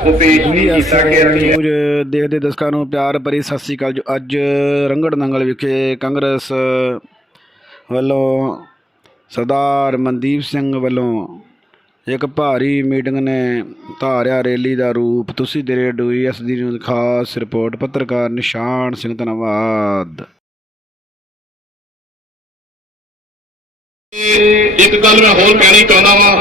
ਉਹ ਪੇਸ਼ ਨਹੀਂ ਕੀਤਾ ਗਿਆ ਨਿਊਜ਼ ਦੇਖਦੇ ਦਰਸ਼ਕਾਂ ਨੂੰ ਪਿਆਰ ਭਰੀ ਸਤਿ ਸ੍ਰੀ ਅਕਾਲ ਜੋ। ਅੱਜ ਰੰਗੜ ਨੰਗਲ ਵਿਖੇ ਕਾਂਗਰਸ ਵੱਲੋਂ ਸਰਦਾਰ ਮਨਦੀਪ ਸਿੰਘ ਵੱਲੋਂ ਇੱਕ ਭਾਰੀ ਮੀਟਿੰਗ ਨੇ ਧਾਰਿਆ ਰੈਲੀ ਦਾ ਰੂਪ। ਤੁਸੀਂ ਦੇ ਰਹੇ ਡੀਐਸ ਦੀ ਖਾਸ ਰਿਪੋਰਟ ਪੱਤਰਕਾਰ ਨਿਸ਼ਾਨ ਸਿੰਘ ਧੰਨਵਾਦ। ਇੱਕ ਗੱਲ ਮੈਂ ਹੋਰ ਕਹਿਣੀ ਚਾਹੁੰਦਾ ਵਾਂ।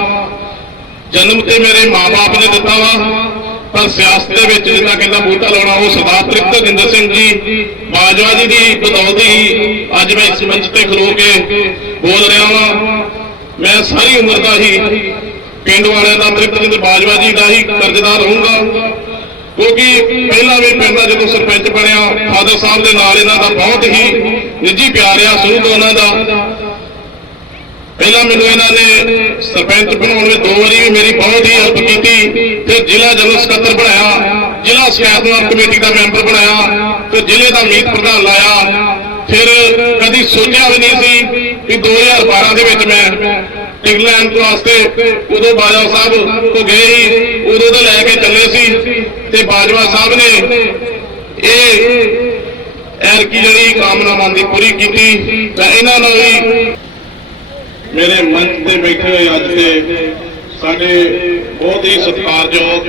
ਜਨਮ ਤੇ ਮੇਰੇ ਮਾਪੇ ਨੇ ਦਿੱਤਾ ਵਾ। ਪਰ ਸਿਆਸਤ ਦੇ ਵਿੱਚ ਜਿੰਨਾ ਕਹਿੰਦਾ ਬੂਟਾ ਲਾਉਣਾ, ਉਹ ਸਰਦਾਰ ਤ੍ਰਿਪਤ ਤ੍ਰਿਪਤਜਿੰਦਰ ਸਿੰਘ ਜੀ, ਬਾਜਵਾ ਜੀ ਦੀ ਬਦੌਲਤ ਹੀ ਅੱਜ ਮੈਂ ਇਸ ਮੰਚ ਤੇ ਖਲੋ ਕੇ ਬੋਲ ਰਿਹਾ ਵਾਂ। ਮੈਂ ਸਾਰੀ ਉਮਰ ਦਾ ਹੀ ਪਿੰਡ ਵਾਲਿਆਂ ਦਾ, ਤ੍ਰਿਪਤ ਤ੍ਰਿਪਤਜਿੰਦਰ ਬਾਜਵਾ ਜੀ ਦਾ ਹੀ ਕਰਜ਼ਦਾਰ ਰਹੂੰਗਾ। ਕਿਉਂਕਿ ਪਹਿਲਾਂ ਵੀ ਪਿੰਡ ਦਾ ਜਦੋਂ ਸਰਪੰਚ ਬਣਿਆ, ਫਾਦਰ ਸਾਹਿਬ ਦੇ ਨਾਲ ਇਹਨਾਂ ਦਾ ਬਹੁਤ ਹੀ ਨਿੱਜੀ ਪਿਆਰ ਆ ਸ਼ੁਰੂ ਤੋਂ ਉਹਨਾਂ ਦਾ। ਪਹਿਲਾਂ ਮੈਨੂੰ ਇਹਨਾਂ ਨੇ ਸਰਪੰਚ ਬਣਾਉਣ ਵਿੱਚ ਦੋ ਵਾਰੀ ਵੀ ਮੇਰੀ ਬਹੁਤ ਹੀ ਹੈਲਪ ਕੀਤੀ, ਫਿਰ ਜ਼ਿਲ੍ਹਾ ਜਨਰਲ ਸਕੱਤਰ ਕਮੇਟੀ ਦਾ ਮੈਂਬਰ ਬਣਾਇਆ ਤੇ ਜ਼ਿਲ੍ਹੇ ਦਾ ਮੀਤ ਪ੍ਰਧਾਨ ਲਾਇਆ। ਫਿਰ ਕਦੀ ਸੋਚਿਆ ਵੀ ਨਹੀਂ ਸੀ ਕਿ 2012 ਦੇ ਵਿੱਚ ਮੈਂ ਇੰਗਲੈਂਡ ਵਾਸਤੇ ਉਦੋਂ ਬਾਜਵਾ ਸਾਹਿਬ ਕੋ ਗਏ ਸੀ, ਉਦੋਂ ਤੋਂ ਲੈ ਕੇ ਚੱਲੇ ਸੀ ਤੇ ਬਾਜਵਾ ਸਾਹਿਬ ਨੇ ਇਹ ਐਰਕੀ ਜਿਹੜੀ ਕਾਮਨਾ ਮੰਦੀ ਪੂਰੀ ਕੀਤੀ ਤਾਂ ਇਹਨਾਂ ਨਾਲ ਵੀ ਮੇਰੇ ਮੰਚ ਤੇ ਬੈਠੇ ਹੋਏ ਅੱਜ ਦੇ ਸਾਡੇ ਬਹੁਤ ਹੀ ਸਤਿਕਾਰਯੋਗ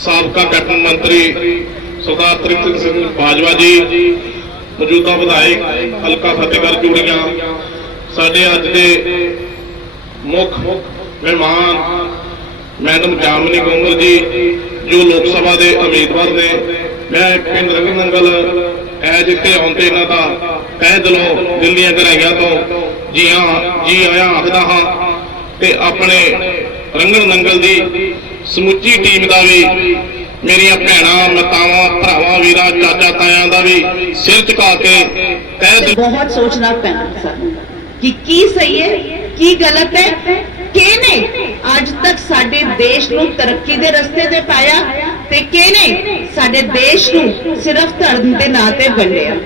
ਸਾਬਕਾ ਕੈਪਟਨ ਮੰਤਰੀ ਸਰਦਾਰ ਤ੍ਰਿਪਤ ਸਿੰਘ ਬਾਜਵਾ ਜੀ, ਮੌਜੂਦਾ ਵਿਧਾਇਕ ਹਲਕਾ ਫਤਿਹਗੜ੍ਹ ਚੂੜੀਆਂ, ਸਾਡੇ ਅੱਜ ਦੇ ਮੁੱਖ ਮਹਿਮਾਨ ਮੈਡਮ ਜਾਮਨੀ ਗੋਮਲ ਜੀ, ਜੋ ਲੋਕ ਸਭਾ ਦੇ ਉਮੀਦਵਾਰ ਨੇ। ਮੈਂ ਪਿੰਡ ਰੰਗਨੰਗਲ ਐ ਇੱਥੇ ਆਉਂਦੇ ਇਹਨਾਂ ਦਾ ਤਹਿ ਦਿਲੋਂ ਦਿਲ ਦੀਆਂ ਗਹਿਰਾਈਆਂ ਤੋਂ ਜੀ ਹਾਂ, ਜੀ ਆਇਆ ਆਖਦਾ ਹਾਂ ਤੇ ਆਪਣੇ ਰੰਗਣ ਨੰਗਲ ਦੀ ਸਮੁੱਚੀ ਟੀਮ ਦਾ ਵੀ, ਮੇਰੀਆਂ ਭੈਣਾਂ, ਮਤਾਵਾਂ, ਭਰਾਵਾਂ, ਵੀਰਾਂ, ਚਾਚਾ, ਤਾਇਆਂ ਦਾ ਵੀ ਸਿਰ ਝੁਕਾ ਕੇ ਤਹਿ ਦਿਲ ਬਹੁਤ ਸੋਚਣਾ ਪੈਣਾ ਸਾਨੂੰ। ਕਿ ਕੀ ਸਹੀ ਹੈ, ਕੀ ਗਲਤ ਹੈ, ਕਿਹਨੇ ਅੱਜ ਤੱਕ ਸਾਡੇ ਦੇਸ਼ ਨੂੰ ਤਰੱਕੀ ਦੇ ਰਸਤੇ ਤੇ ਪਾਇਆ ਤੇ ਕਿਹਨੇ ਸਾਡੇ ਦੇਸ਼ ਨੂੰ ਸਿਰਫ ਧਰਮ ਦੇ ਨਾਂ ਤੇ ਵੰਡਿਆ।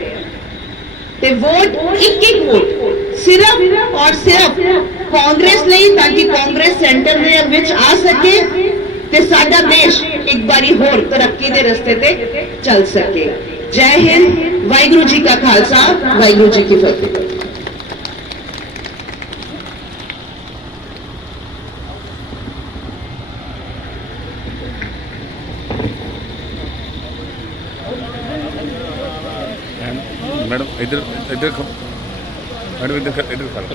ਤੇ ਵੋਟ ਇੱਕ ਇੱਕ ਵੋਟ, ਸਿਰਫ ਔਰ ਸਿਰਫ ਕਾਂਗਰਸ ਲਈ ਤਾਂ ਕਿ ਕਾਂਗਰਸ ਸੈਂਟਰ ਦੇ ਵਿੱਚ ਆ ਸਕੇ ਤੇ ਸਾਡਾ ਦੇਸ਼ ਇੱਕ ਵਾਰੀ ਹੋਰ ਤਰੱਕੀ ਦੇ ਰਸਤੇ ਤੇ ਚੱਲ ਸਕੇ ਜੈ ਹਿੰਦ ਵਾਹਿਗੁਰੂ ਜੀ ਕਾ ਖਾਲਸਾ ਵਾਹਿਗੁਰੂ ਜੀ ਕੀ ਫਤਿਹ ਮੈਡਮ ਇੱਧਰ ਇੱਧਰ ਖ- ਮੈਡਮ ਇੱਧਰ ਖ-